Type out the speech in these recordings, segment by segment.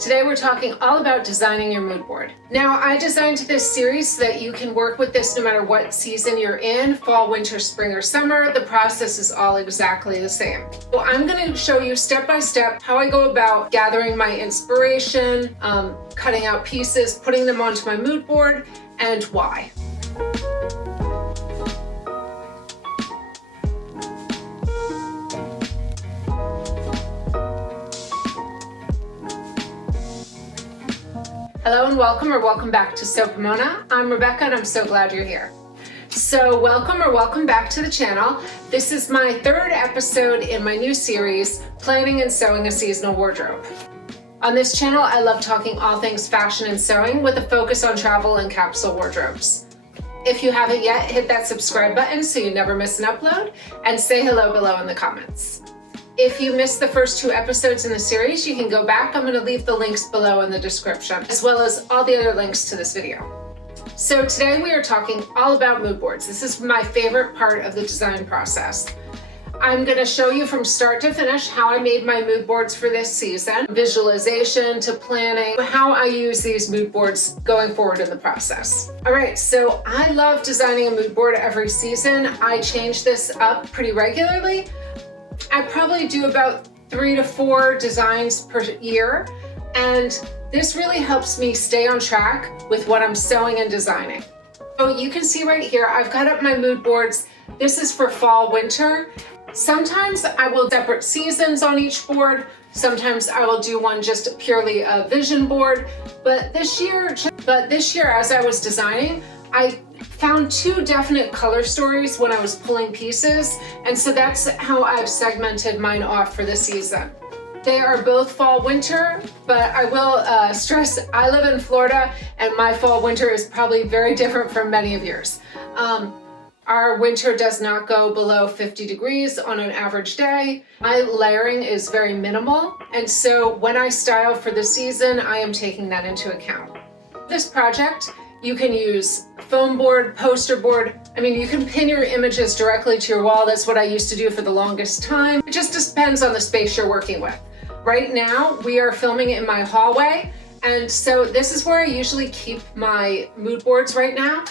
Today we're talking all about designing your mood board. Now, I designed this series so that you can work with this no matter what season you're in, fall, winter, spring, or summer. The process is all exactly the same. So I'm going to show you step by step how I go about gathering my inspiration, cutting out pieces, putting them onto my mood board, and why. Hello and welcome back to Sew Pomona. I'm Rebecca and I'm so glad you're here. So welcome back to the channel. This is my third episode in my new series, Planning and Sewing a Seasonal Wardrobe. On this channel, I love talking all things fashion and sewing with a focus on travel and capsule wardrobes. If you haven't yet, hit that subscribe button so you never miss an upload, and say hello below in the comments. If you missed the first two episodes in the series, you can go back. I'm going to leave the links below in the description, as well as all the other links to this video. So today we are talking all about mood boards. This is my favorite part of the design process. I'm going to show you from start to finish how I made my mood boards for this season, visualization to planning, how I use these mood boards going forward in the process. All right, so I love designing a mood board every season. I change this up pretty regularly. I probably do about 3 to 4 designs per year, and this really helps me stay on track with what I'm sewing and designing. So you can see right here, I've got up my mood boards. This is for fall, winter. Sometimes I will separate seasons on each board. Sometimes I will do one just purely a vision board. But this year, as I was designing, I found 2 definite color stories when I was pulling pieces, and so that's how I've segmented mine off for the season. They are both fall winter, but I will stress I live in Florida and my fall winter is probably very different from many of yours. Our winter does not go below 50 degrees on an average day. My layering is very minimal, and so when I style for the season, I am taking that into account. This project, you can use foam board, poster board. I mean, you can pin your images directly to your wall. That's what I used to do for the longest time. It just depends on the space you're working with. Right now, we are filming in my hallway, and so this is where I usually keep my mood boards right now.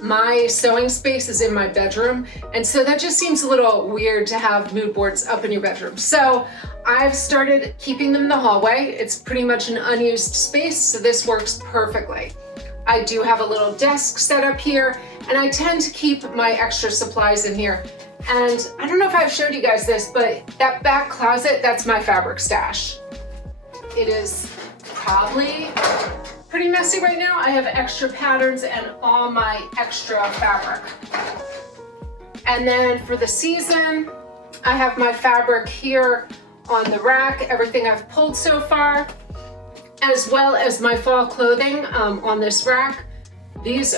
My sewing space is in my bedroom, and so that just seems a little weird to have mood boards up in your bedroom. So I've started keeping them in the hallway. It's pretty much an unused space, so this works perfectly. I do have a little desk set up here, and I tend to keep my extra supplies in here. And I don't know if I've showed you guys this, but that back closet, that's my fabric stash. It is probably pretty messy right now. I have extra patterns and all my extra fabric. And then for the season, I have my fabric here on the rack, everything I've pulled so far, as well as my fall clothing on this rack. These,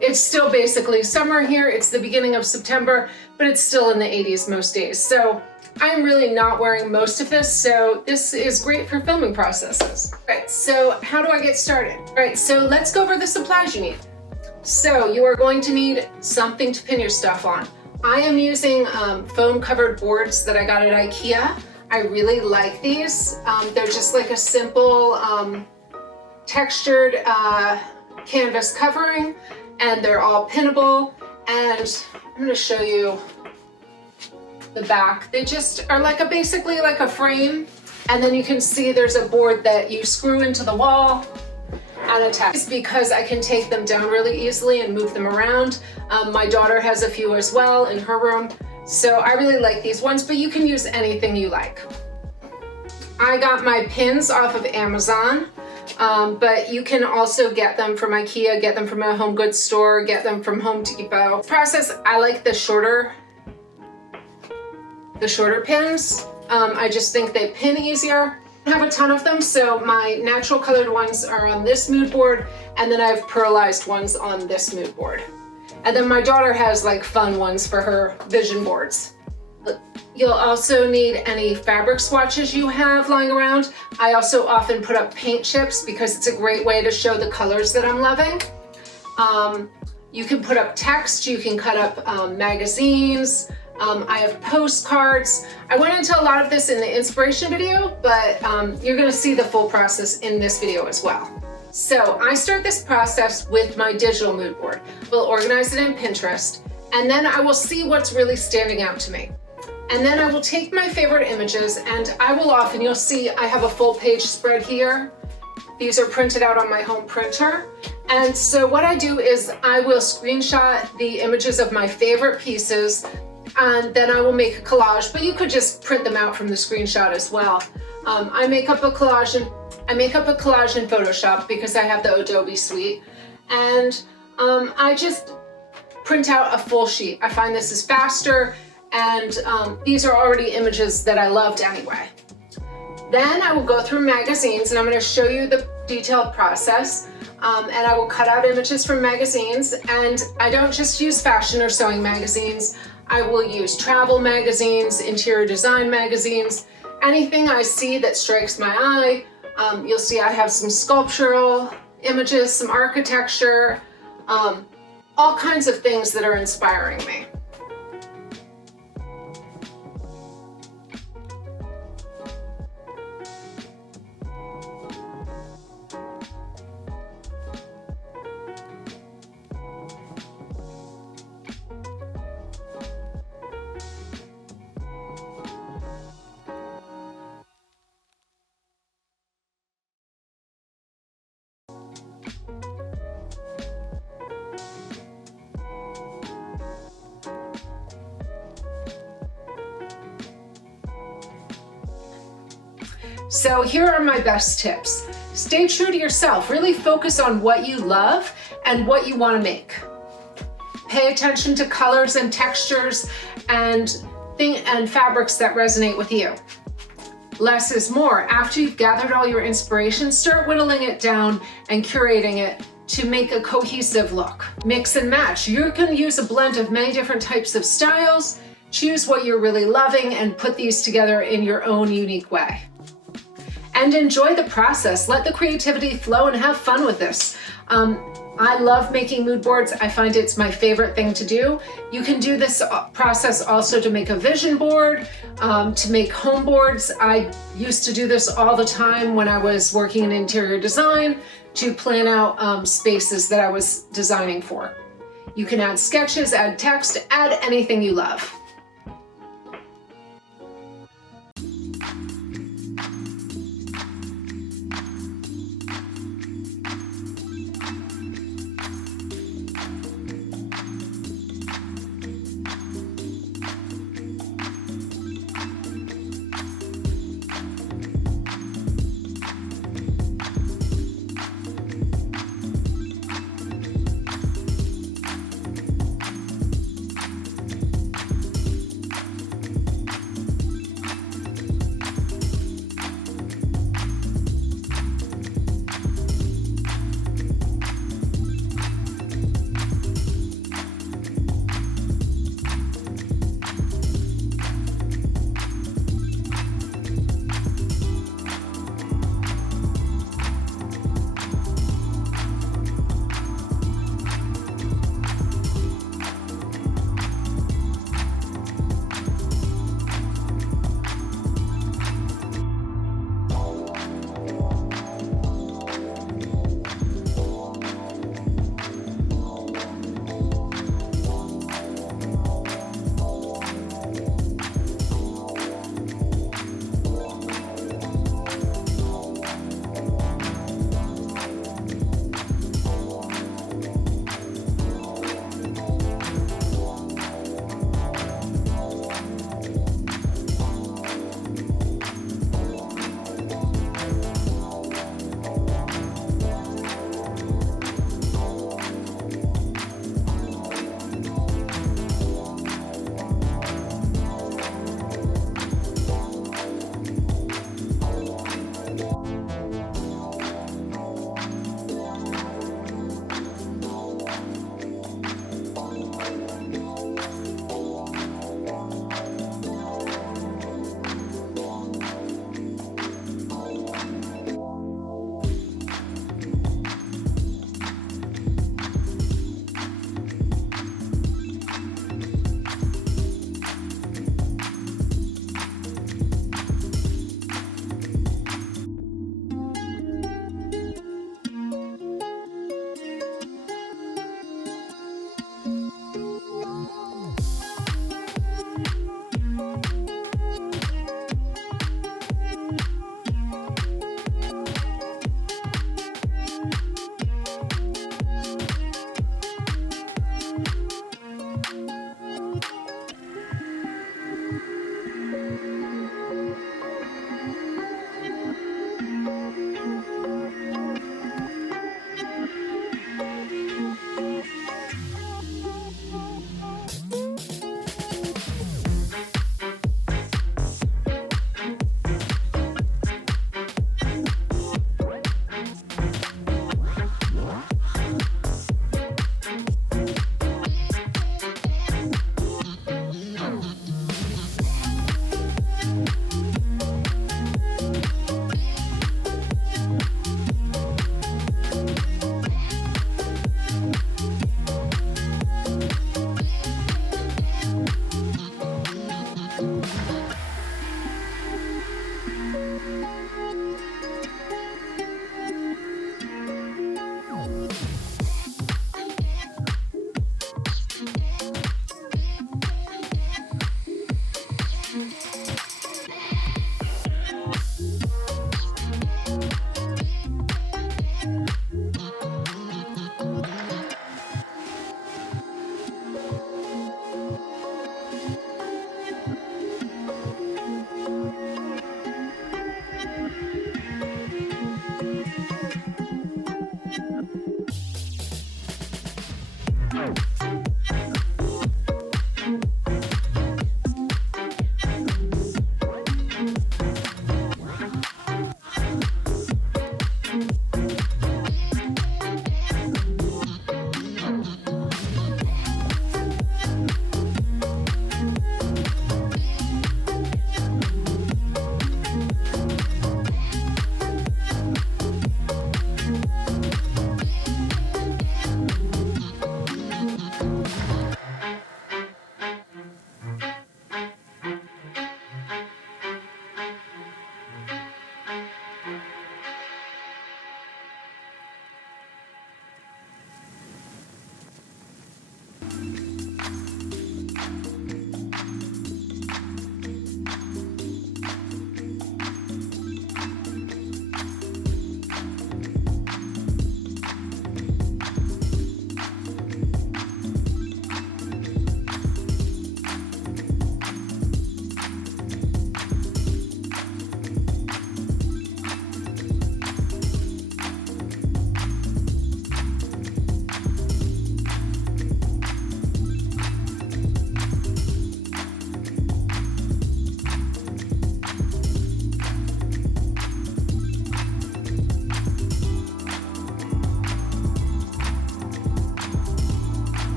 it's still basically summer here. It's the beginning of September, but it's still in the 80s most days. So I'm really not wearing most of this, so this is great for filming processes. Right, so how do I get started? Right, so let's go over the supplies you need. So you are going to need something to pin your stuff on. I am using foam covered boards that I got at IKEA. I really like these. They're just like a simple textured canvas covering, and they're all pinnable. And I'm going to show you the back. They just are like basically like a frame, and then you can see there's a board that you screw into the wall and attach, because I can take them down really easily and move them around. My daughter has a few as well in her room, so I really like these ones, but you can use anything you like. I got my pins off of Amazon, but you can also get them from IKEA, get them from a home goods store, get them from Home Depot. Process, I like the shorter pins. I just think they pin easier. I have a ton of them, so my natural colored ones are on this mood board, and then I have pearlized ones on this mood board. And then my daughter has like fun ones for her vision boards. You'll also need any fabric swatches you have lying around. I also often put up paint chips because it's a great way to show the colors that I'm loving. You can put up text, you can cut up magazines, I have postcards. I went into a lot of this in the inspiration video, but you're gonna see the full process in this video as well. So I start this process with my digital mood board. We'll organize it in Pinterest, and then I will see what's really standing out to me. And then I will take my favorite images, and I will often, you'll see I have a full page spread here. These are printed out on my home printer. And so what I do is I will screenshot the images of my favorite pieces, and then I will make a collage, but you could just print them out from the screenshot as well. I make up a collage in Photoshop because I have the Adobe suite, and I just print out a full sheet. I find this is faster, and these are already images that I loved anyway. Then I will go through magazines, and I'm going to show you the detailed process, and I will cut out images from magazines, and I don't just use fashion or sewing magazines. I will use travel magazines, interior design magazines, anything I see that strikes my eye. You'll see I have some sculptural images, some architecture, all kinds of things that are inspiring me. So here are my best tips. Stay true to yourself. Really focus on what you love and what you want to make. Pay attention to colors and textures and fabrics that resonate with you. Less is more. After you've gathered all your inspiration, start whittling it down and curating it to make a cohesive look. Mix and match. You can use a blend of many different types of styles. Choose what you're really loving and put these together in your own unique way. And enjoy the process. Let the creativity flow and have fun with this. I love making mood boards. I find it's my favorite thing to do. You can do this process also to make a vision board, to make home boards. I used to do this all the time when I was working in interior design to plan out spaces that I was designing for. You can add sketches, add text, add anything you love.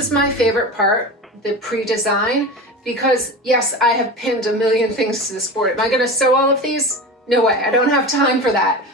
is my favorite part, the pre-design, because yes, I have pinned a million things to this board. Am I gonna sew all of these? No way, I don't have time for that.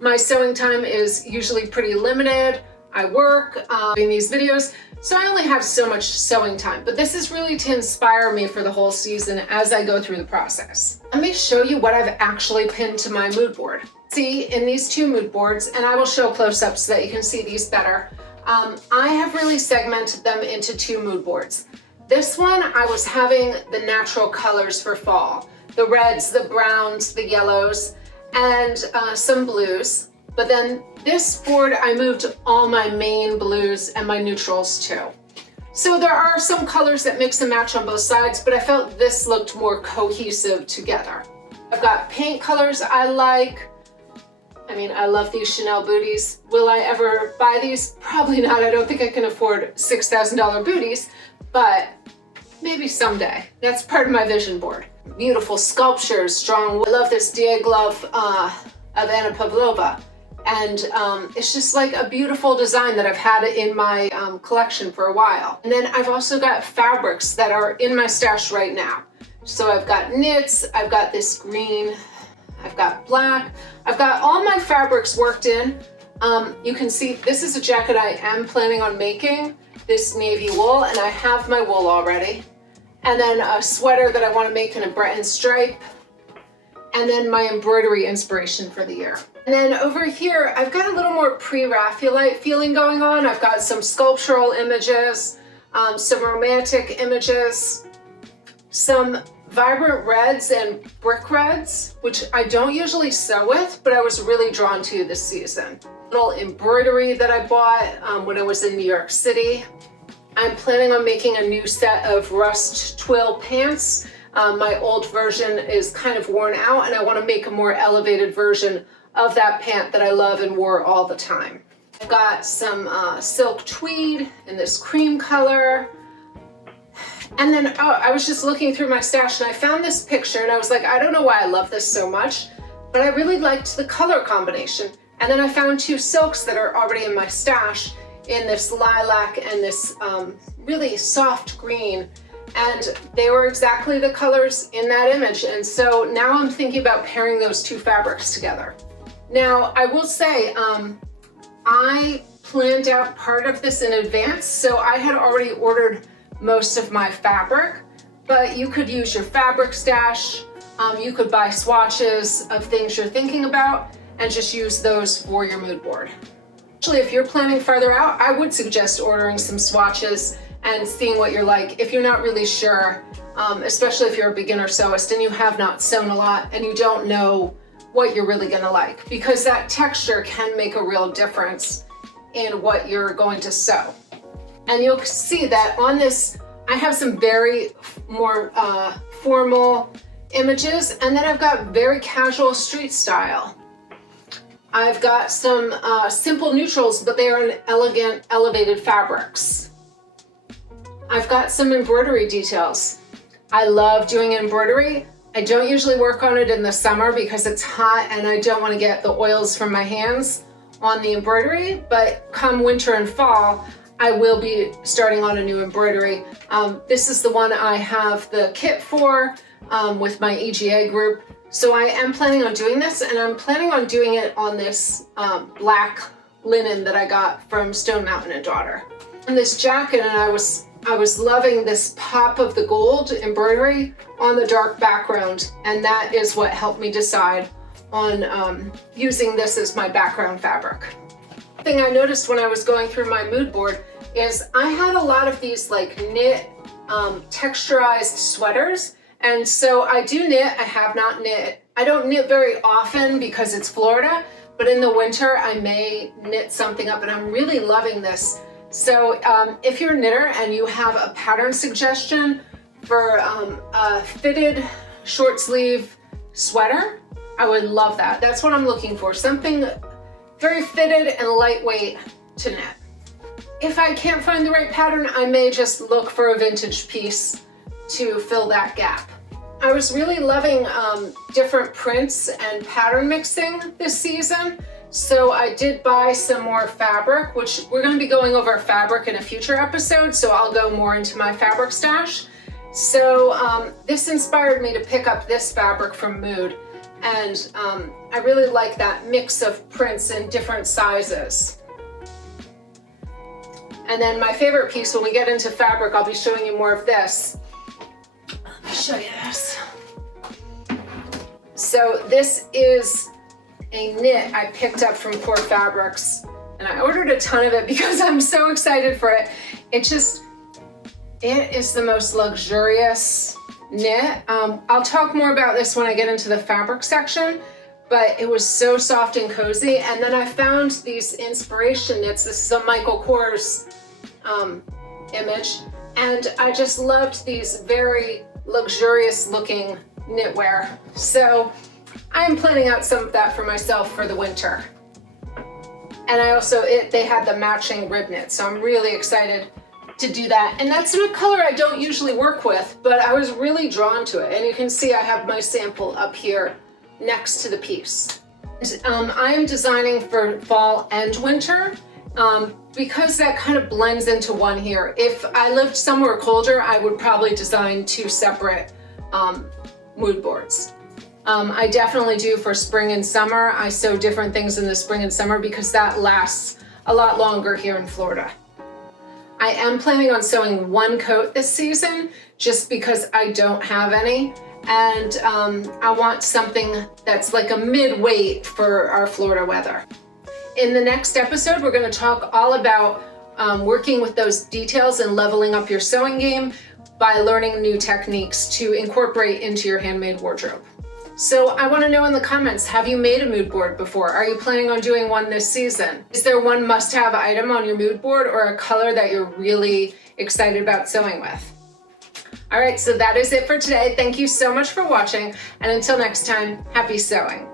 My sewing time is usually pretty limited. I work in these videos, so I only have so much sewing time, but this is really to inspire me for the whole season as I go through the process. Let me show you what I've actually pinned to my mood board. See, in these two mood boards, and I will show close-ups so that you can see these better, I have really segmented them into two mood boards. This one, I was having the natural colors for fall, the reds, the browns, the yellows, and some blues. But then this board, I moved all my main blues and my neutrals too. So there are some colors that mix and match on both sides, but I felt this looked more cohesive together. I've got paint colors I like. I mean, I love these Chanel booties. Will I ever buy these? Probably not. I don't think I can afford $6,000 booties, but maybe someday. That's part of my vision board. Beautiful sculptures, strong. I love this dia glove of Anna Pavlova. And it's just like a beautiful design that I've had in my collection for a while. And then I've also got fabrics that are in my stash right now. So I've got knits, I've got this green, I've got black, I've got all my fabrics worked in. You can see this is a jacket I am planning on making, this navy wool, and I have my wool already. And then a sweater that I want to make in a Breton stripe. And then my embroidery inspiration for the year. And then over here, I've got a little more pre-Raphaelite feeling going on. I've got some sculptural images, some romantic images, some vibrant reds and brick reds, which I don't usually sew with, but I was really drawn to this season. Little embroidery that I bought when I was in New York City. I'm planning on making a new set of rust twill pants. My old version is kind of worn out, and I want to make a more elevated version of that pant that I love and wore all the time. I've got some silk tweed in this cream color. And then, I was just looking through my stash and I found this picture and I was like, I don't know why I love this so much, but I really liked the color combination. And then I found two silks that are already in my stash in this lilac and this really soft green. And they were exactly the colors in that image. And so now I'm thinking about pairing those two fabrics together. Now, I will say, I planned out part of this in advance, so I had already ordered most of my fabric, but you could use your fabric stash. You could buy swatches of things you're thinking about and just use those for your mood board. Actually, if you're planning farther out, I would suggest ordering some swatches and seeing what you're like. If you're not really sure, especially if you're a beginner sewist and you have not sewn a lot and you don't know what you're really gonna like, because that texture can make a real difference in what you're going to sew. And you'll see that on this, I have some very more formal images, and then I've got very casual street style. I've got some simple neutrals, but they are in elegant, elevated fabrics. I've got some embroidery details. I love doing embroidery. I don't usually work on it in the summer because it's hot and I don't want to get the oils from my hands on the embroidery, but come winter and fall, I will be starting on a new embroidery. This is the one I have the kit for with my EGA group. So I am planning on doing this, and I'm planning on doing it on this black linen that I got from Stone Mountain & Daughter. And this jacket, and I was loving this pop of the gold embroidery on the dark background, and that is what helped me decide on using this as my background fabric. The thing I noticed when I was going through my mood board is I had a lot of these like knit texturized sweaters, and so I do knit. I have not knit. I don't knit very often because it's Florida, but in the winter I may knit something up, and I'm really loving this. So if you're a knitter and you have a pattern suggestion for a fitted short sleeve sweater, I would love that. That's what I'm looking for, something very fitted and lightweight to knit. If I can't find the right pattern, I may just look for a vintage piece to fill that gap. I was really loving different prints and pattern mixing this season, So I did buy some more fabric, which we're going to be going over fabric in a future episode, so I'll go more into my fabric stash. So this inspired me to pick up this fabric from Mood, and I really like that mix of prints in different sizes. And then my favorite piece, when we get into fabric, I'll be showing you more of this. Let me show you this. So this is a knit I picked up from Core Fabrics, and I ordered a ton of it because I'm so excited for it. It is the most luxurious knit. I'll talk more about this when I get into the fabric section, but it was so soft and cozy. And then I found these inspiration knits. This is a Michael Kors image, and I just loved these very luxurious looking knitwear. So I'm planning out some of that for myself for the winter. And I also, they had the matching rib knit, so I'm really excited to do that. And that's a color I don't usually work with, but I was really drawn to it. And you can see I have my sample up here next to the piece. I am designing for fall and winter because that kind of blends into one here. If I lived somewhere colder, I would probably design two separate mood boards. I definitely do for spring and summer. I sew different things in the spring and summer because that lasts a lot longer here in Florida. I am planning on sewing one coat this season just because I don't have any, and I want something that's like a mid-weight for our Florida weather. In the next episode, we're going to talk all about working with those details and leveling up your sewing game by learning new techniques to incorporate into your handmade wardrobe. So I want to know in the comments, have you made a mood board before? Are you planning on doing one this season? Is there one must-have item on your mood board or a color that you're really excited about sewing with? All right, so that is it for today. Thank you so much for watching, and until next time, happy sewing.